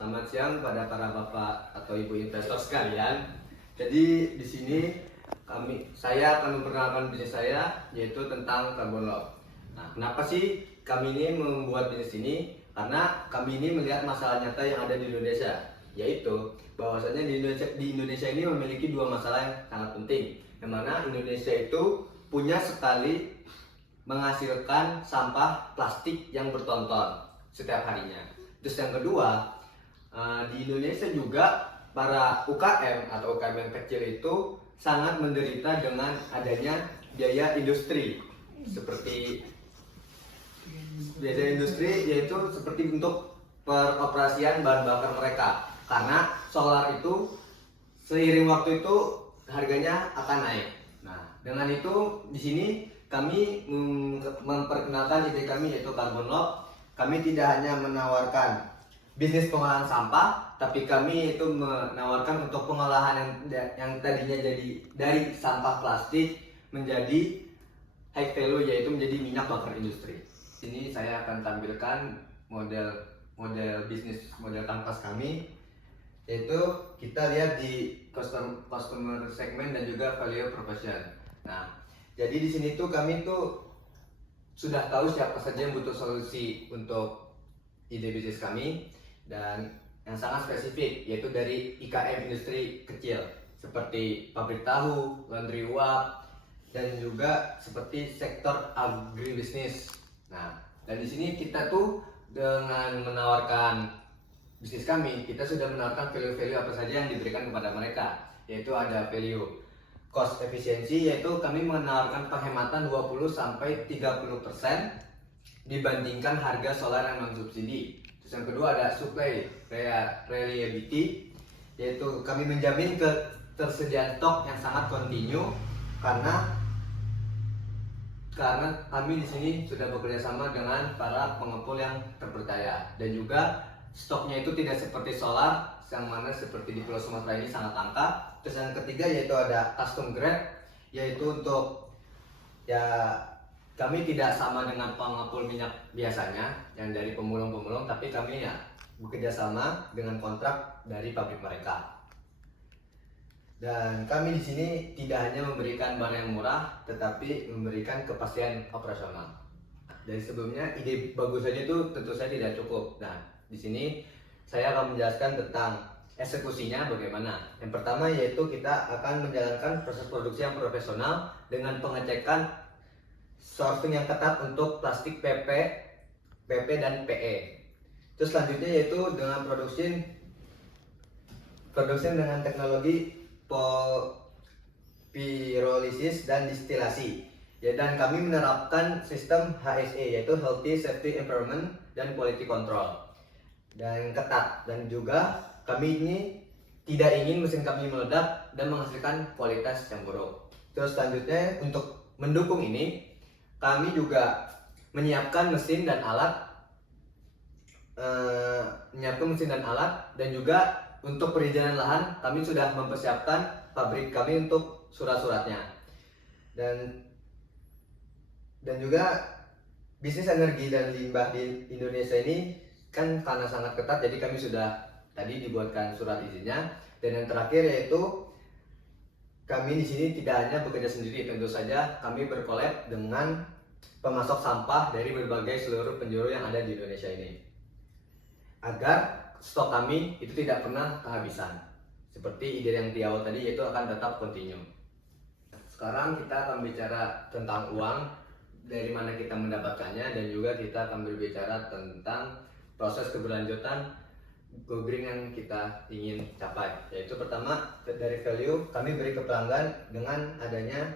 Selamat siang pada para bapak atau ibu investor sekalian. Jadi di sini saya akan memperkenalkan bisnis saya, yaitu tentang Carbon Lock. Nah, kenapa sih kami ini membuat bisnis ini? Karena kami ini melihat masalah nyata yang ada di Indonesia, yaitu bahwasanya di Indonesia ini memiliki dua masalah yang sangat penting, yang mana Indonesia itu punya sekali menghasilkan sampah plastik yang bertonton setiap harinya. Terus yang kedua, di Indonesia juga para UKM atau UKM yang kecil itu sangat menderita dengan adanya biaya industri, seperti biaya industri yaitu seperti untuk peroperasian bahan bakar mereka, karena solar itu seiring waktu itu harganya akan naik. Nah, dengan itu di sini kami memperkenalkan ide kami, yaitu Carbon Lock. Kami tidak hanya menawarkan bisnis pengolahan sampah, tapi kami itu menawarkan untuk pengolahan yang tadinya jadi dari sampah plastik menjadi high value, yaitu menjadi minyak bakar industri. Sini saya akan tampilkan model bisnis model kanvas kami, yaitu kita lihat di customer segment dan juga value proposition. Nah, jadi di sini tuh kami tuh sudah tahu siapa saja yang butuh solusi untuk ide bisnis kami, dan yang sangat spesifik yaitu dari IKM industri kecil seperti pabrik tahu, laundry uap, dan juga seperti sektor agribisnis. Nah, dan di sini kita tuh dengan menawarkan bisnis kami, kita sudah menawarkan value-value apa saja yang diberikan kepada mereka, yaitu ada value cost efisiensi, yaitu kami menawarkan penghematan 20-30% dibandingkan harga solar yang non subsidi. Terus yang kedua ada supply reliability, yaitu kami menjamin ketersediaan stok yang sangat kontinu, karena kami di sini sudah bekerja sama dengan para pengepul yang terpercaya, dan juga stoknya itu tidak seperti solar yang mana seperti di Pulau Sumatera ini sangat langka. Terus yang ketiga yaitu ada custom grade, yaitu untuk kami tidak sama dengan pengepul minyak biasanya yang dari pemulung-pemulung, tapi kami bekerja sama dengan kontrak dari pabrik mereka. Dan kami di sini tidak hanya memberikan barang yang murah, tetapi memberikan kepastian operasional. Dari sebelumnya ide bagus saja itu tentu saja tidak cukup. Nah, di sini saya akan menjelaskan tentang eksekusinya bagaimana. Yang pertama yaitu kita akan menjalankan proses produksi yang profesional dengan pengecekan sourcing yang ketat untuk plastik PP dan PE. Terus selanjutnya yaitu dengan produksi dengan teknologi pirolisis dan distilasi. Ya, dan kami menerapkan sistem HSE, yaitu Healthy Safety Environment dan Quality Control, dan ketat. Dan juga kami ini tidak ingin mesin kami meledak dan menghasilkan kualitas yang buruk. Terus selanjutnya untuk mendukung ini, kami juga menyiapkan mesin dan alat, dan juga untuk perizinan lahan kami sudah mempersiapkan pabrik kami untuk surat-suratnya. Dan juga bisnis energi dan limbah di Indonesia ini kan karena sangat ketat, jadi kami sudah tadi dibuatkan surat izinnya. Dan yang terakhir yaitu kami di sini tidak hanya bekerja sendiri, tentu saja kami berkolab dengan pemasok sampah dari berbagai seluruh penjuru yang ada di Indonesia ini, agar stok kami itu tidak pernah kehabisan. Seperti ide yang di awal tadi, yaitu akan tetap kontinu. Sekarang kita akan bicara tentang uang, dari mana kita mendapatkannya, dan juga kita akan berbicara tentang proses keberlanjutan go green yang kita ingin capai. Yaitu pertama, dari value, kami beri ke pelanggan dengan adanya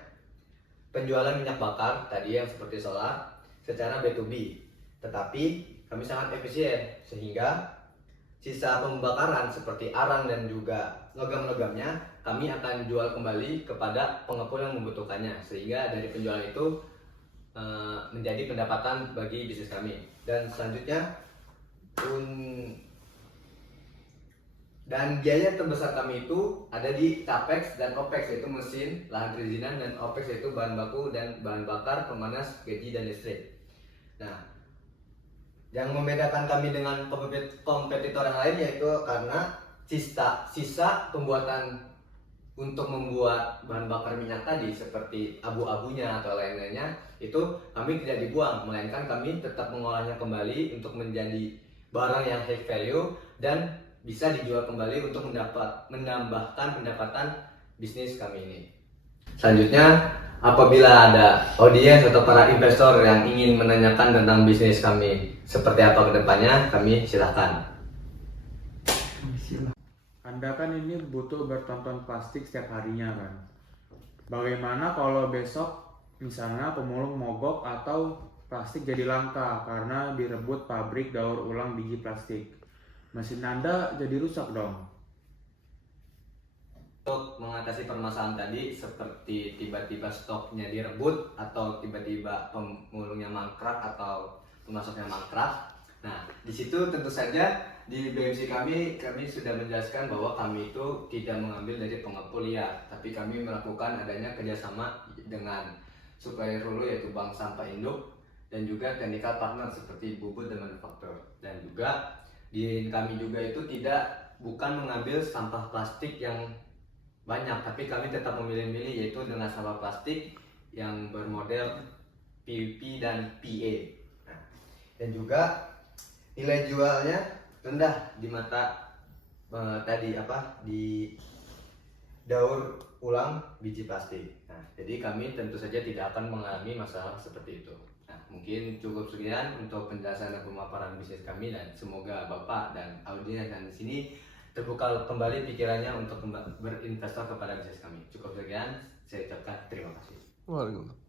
penjualan minyak bakar tadi yang seperti solar secara B2B, tetapi kami sangat efisien, sehingga sisa pembakaran seperti arang dan juga logam-logamnya kami akan jual kembali kepada pengepul yang membutuhkannya, sehingga dari penjualan itu menjadi pendapatan bagi bisnis kami. Dan selanjutnya dan biaya terbesar kami itu ada di CAPEX dan OPEX, yaitu mesin, lahan perizinan, dan OPEX yaitu bahan baku dan bahan bakar, pemanas, gaji, dan listrik. Nah, Yang membedakan kami dengan kompetitor yang lain yaitu karena sisa pembuatan untuk membuat bahan bakar minyak tadi seperti abu-abunya atau lain-lainnya itu kami tidak dibuang, melainkan kami tetap mengolahnya kembali untuk menjadi barang yang high value dan bisa dijual kembali untuk menambahkan pendapatan bisnis kami ini. Selanjutnya, apabila ada audiens atau para investor yang ingin menanyakan tentang bisnis kami seperti apa kedepannya, kami silahkan. Anda kan ini butuh bertonton plastik setiap harinya kan. Bagaimana kalau besok misalnya pemulung mogok atau plastik jadi langka karena direbut pabrik daur ulang biji plastik? Mesin Anda jadi rusak dong. Untuk mengatasi permasalahan tadi seperti tiba-tiba stoknya direbut atau tiba-tiba pemulungnya mangkrak atau pemasoknya mangkrak. Nah, di situ tentu saja di BMC kami sudah menjelaskan bahwa kami itu tidak mengambil dari pengepul liar, tapi kami melakukan adanya kerjasama dengan supplier hulu yaitu bank sampah induk dan juga technical partner seperti bubut dan manufaktur. Dan juga di kami juga itu bukan mengambil sampah plastik yang banyak, tapi kami tetap memilih-milih yaitu dengan sampah plastik yang bermodel PP dan PA. Nah, dan juga nilai jualnya rendah di mata di daur ulang biji plastik. Nah, jadi kami tentu saja tidak akan mengalami masalah seperti itu. Nah, mungkin cukup sekian untuk penjelasan dan pemaparan bisnis kami dan semoga Bapak dan audiens yang di sini terbuka kembali pikirannya untuk berinvestasi kepada bisnis kami. Cukup sekian, saya ucapkan terima kasih. Waalaikumsalam.